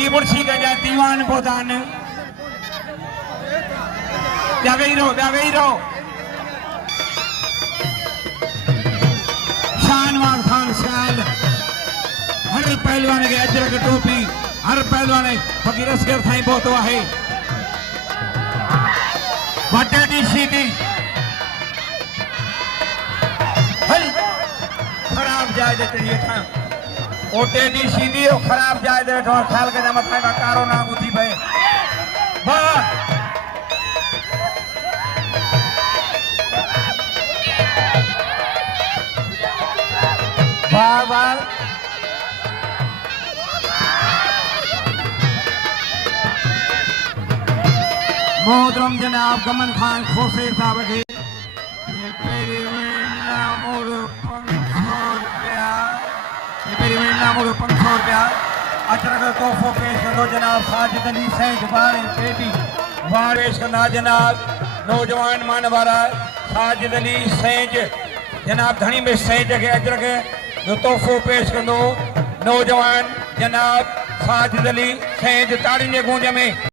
वडी मुर्शी का जा दीवान बोदान ॿिया वेही रहो शानवान खान सैल हर पहलवान के अजरक टोपी हर पहलवान फकीर असगर साईं पहुतो है वटाडी सीधी हल खराब जाए देते ये था ओटेडी सीधी और खराब जाए दे तो ख्याल के जमा था कारो ना गुथी भए वाह वाह वाह मोहतरम जनाब गमन खान खोसेर साहब के ₹500 अचरक तोहफ़ो पेश कंदो जनाब साजिद अली सैद बारे पेटी वार पेश कंदा जनाब नौजवान मान वारा साजिद अली सैद जनाब धनी में सैद के अजरक जो तोहफ़ो पेश कंदो नौजवान जनाब साजिद अली सैद ताड़ियुनि जे गूंज में